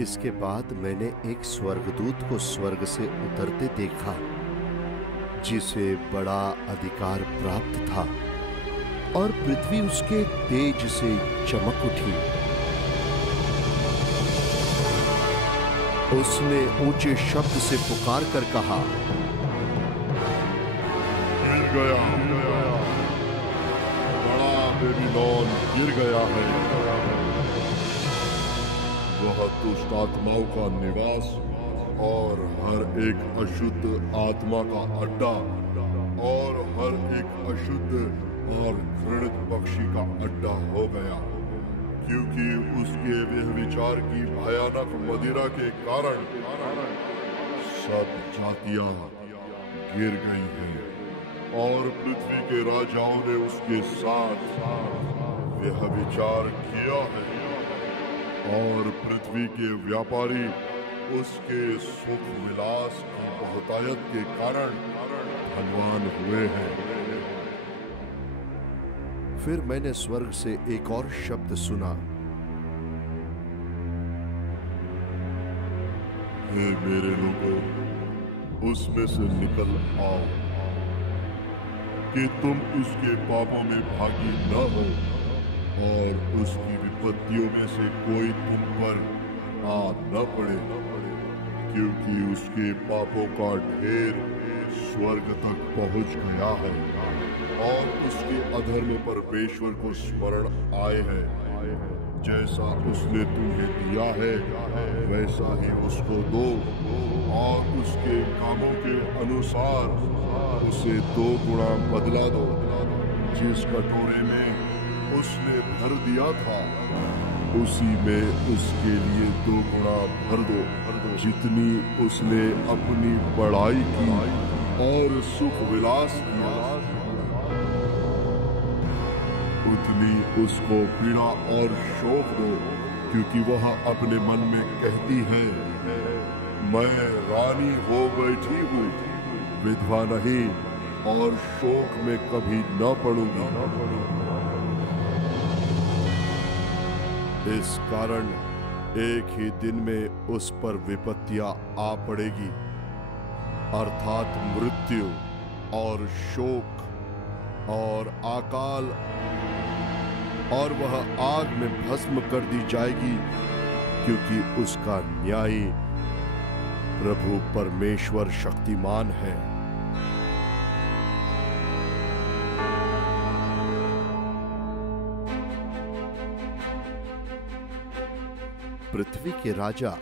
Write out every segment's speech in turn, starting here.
इसके बाद मैंने एक स्वर्गदूत को स्वर्ग से उतरते देखा, जिसे बड़ा अधिकार प्राप्त था, और पृथ्वी उसके तेज से चमक उठी। उसने ऊंचे शब्द से पुकार कर कहा, गिर गया, बड़ा बेबीलोन गिर गया है। वह दुष्ट आत्माओं का निवास और हर एक अशुद्ध आत्मा का अड्डा और हर एक अशुद्ध और घृणित पक्षी का अड्डा हो गया, क्योंकि उसके व्यभिचार की भयानक मदिरा के कारण सब जातियां गिर गई हैं, और पृथ्वी के राजाओं ने उसके साथ व्यभिचार किया है, और पृथ्वी के व्यापारी उसके सुख विलास की बहुतायत के कारण धनवान हुए हैं। फिर मैंने स्वर्ग से एक और शब्द सुना, हे मेरे लोगों, उसमें से निकल आओ कि तुम उसके पापों में भागी न हो, और उसकी विपत्तियों में से कोई तुम पर आ न पड़े, क्योंकि उसके पापों का ढेर स्वर्ग तक पहुंच गया है, और उसके अधर्म परमेश्वर को स्मरण आए हैं। जैसा उसने तुम्हें दिया है वैसा ही उसको दो, और उसके कामों के अनुसार उसे 2 गुना बदला दो। जिस कटोरे में उसने भर दिया था उसी में उसके लिए 2 गुना भर दो। जितनी उसने अपनी बड़ाई की और सुख विलास किया, उतनी उसको पीड़ा और शोक दो, क्योंकि वह अपने मन में कहती है, मैं रानी हो बैठी हूँ, विधवा नहीं, और शोक में कभी न पड़ूंगी। इस कारण एक ही दिन में उस पर विपत्तियां आ पड़ेगी, अर्थात मृत्यु और शोक और अकाल, और वह आग में भस्म कर दी जाएगी, क्योंकि उसका न्यायी प्रभु परमेश्वर शक्तिमान है। पृथ्वी के राजा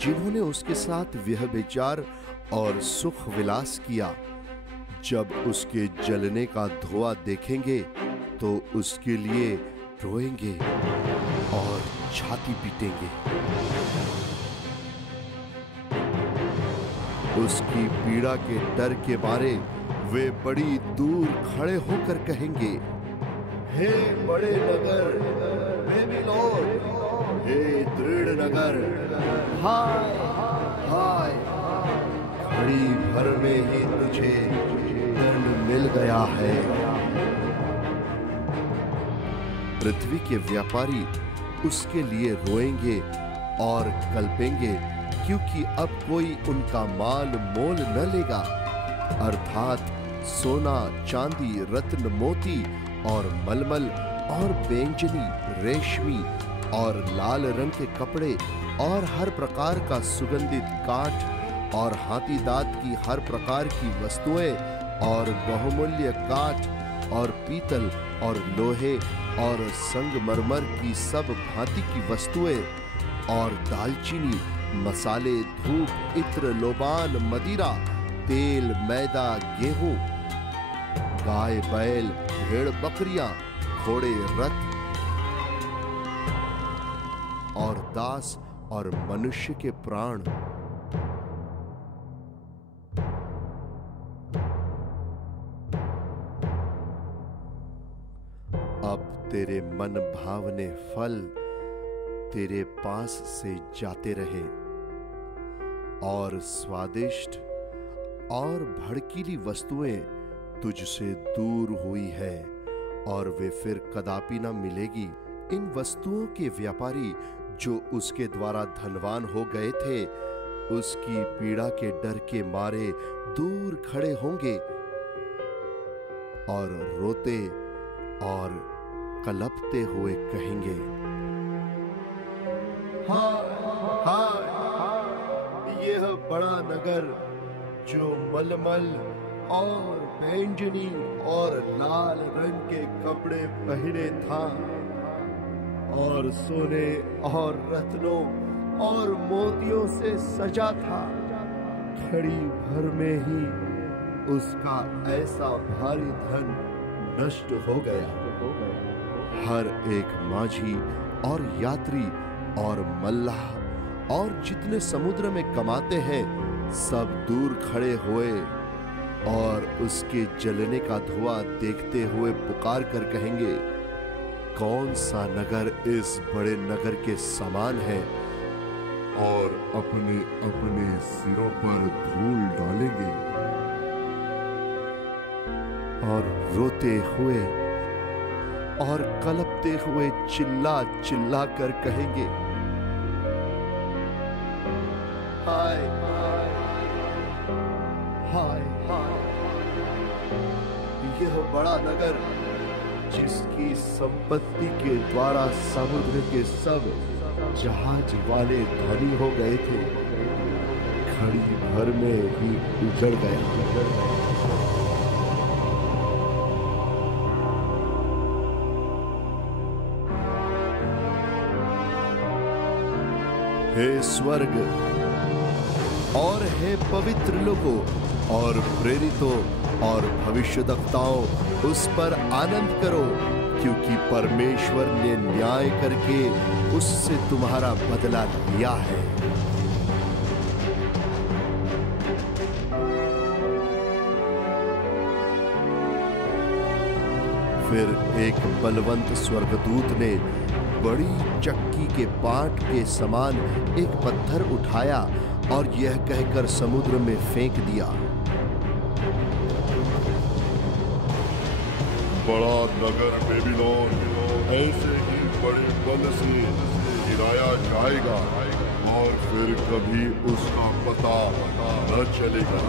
जिन्होंने उसके साथ व्यभिचार और सुख विलास किया, जब उसके जलने का धुआं देखेंगे तो उसके लिए रोएंगे और छाती पीटेंगे। उसकी पीड़ा के डर के मारे वे बड़ी दूर खड़े होकर कहेंगे, हे बड़े नगर बेबीलोन, हे दृढ़ नगर, हाय हाय, घड़ी भर में ही तुझे दंड मिल गया है। पृथ्वी के व्यापारी उसके लिए रोएंगे और कल्पेंगे, क्योंकि अब कोई उनका माल मोल न लेगा, अर्थात सोना, चांदी, रत्न, मोती और मलमल और बैंगनी, रेशमी और लाल रंग के कपड़े और हर प्रकार का सुगंधित काठ और हाथी दांत की हर प्रकार की वस्तुएं और बहुमूल्य काठ और पीतल और लोहे और संगमरमर की सब भांति की वस्तुएं और दालचीनी, मसाले, धूप, इत्र, लोबान, मदिरा, तेल, मैदा, गेहूं, गाय, बैल, भेड़, बकरियां, घोड़े, रथ और दास और मनुष्य के प्राण। अब तेरे मन भावने फल तेरे पास से जाते रहे, और स्वादिष्ट और भड़कीली वस्तुएं तुझसे दूर हुई है, और वे फिर कदापि न मिलेगी। इन वस्तुओं के व्यापारी जो उसके द्वारा धनवान हो गए थे, उसकी पीड़ा के डर के मारे दूर खड़े होंगे और रोते और कलपते हुए कहेंगे, हाय हाय, यह बड़ा नगर जो मलमल और बैंगनी और लाल रंग के कपड़े पहने था और सोने और रत्नों और मोतियों से सजा था, घड़ी भर में ही उसका ऐसा भारी धन नष्ट हो गया। हर एक माझी और यात्री और मल्लाह और जितने समुद्र में कमाते हैं सब दूर खड़े हुए और उसके जलने का धुआं देखते हुए पुकार कर कहेंगे, कौन सा नगर इस बड़े नगर के समान है? और अपने अपने सिरों पर धूल डालेंगे और रोते हुए और कलपते हुए चिल्ला चिल्ला कर कहेंगे, हाय हाय हाय, यह बड़ा नगर जिसकी संपत्ति के द्वारा समुद्र के सब जहाज वाले धनी हो गए थे, घड़ी भर में ही उजड़ गया। हे स्वर्ग और हे पवित्र लोगों और प्रेरितों और भविष्यद्वक्ताओं, उस पर आनंद करो, क्योंकि परमेश्वर ने न्याय करके उससे तुम्हारा बदला लिया है। फिर एक बलवंत स्वर्गदूत ने बड़ी चक्की के पाट के समान एक पत्थर उठाया और यह कहकर समुद्र में फेंक दिया, बड़ा नगर बेबीलोन ऐसे ही बड़े बल से गिराया जाएगा और फिर कभी उसका पता न चलेगा।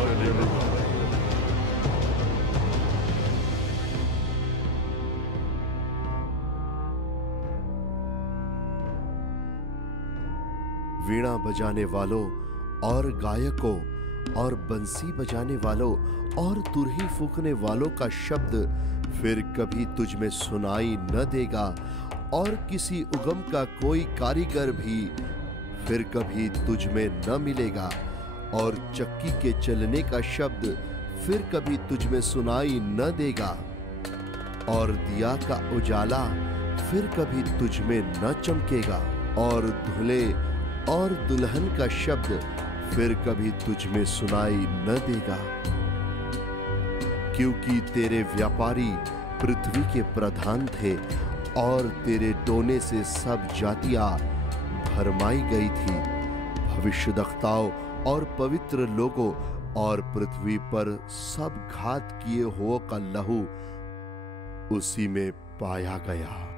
वीणा बजाने वालों और गायकों और बंसी बजाने वालों और तुरही फूंकने वालों का शब्द फिर कभी तुझ में सुनाई न देगा, और किसी उगम का कोई कारीगर भी फिर कभी तुझ में न मिलेगा, और चक्की के चलने का शब्द फिर कभी तुझ में सुनाई न देगा, और दिया का उजाला फिर कभी तुझ में न चमकेगा, और धुले और दुल्हन का शब्द फिर कभी तुझ में सुनाई न देगा, क्योंकि तेरे व्यापारी पृथ्वी के प्रधान थे और तेरे डोने से सब जातियां भरमाई गई थी। भविष्यद्वक्ताओं और पवित्र लोगों और पृथ्वी पर सब घात किए हुओं का लहू उसी में पाया गया।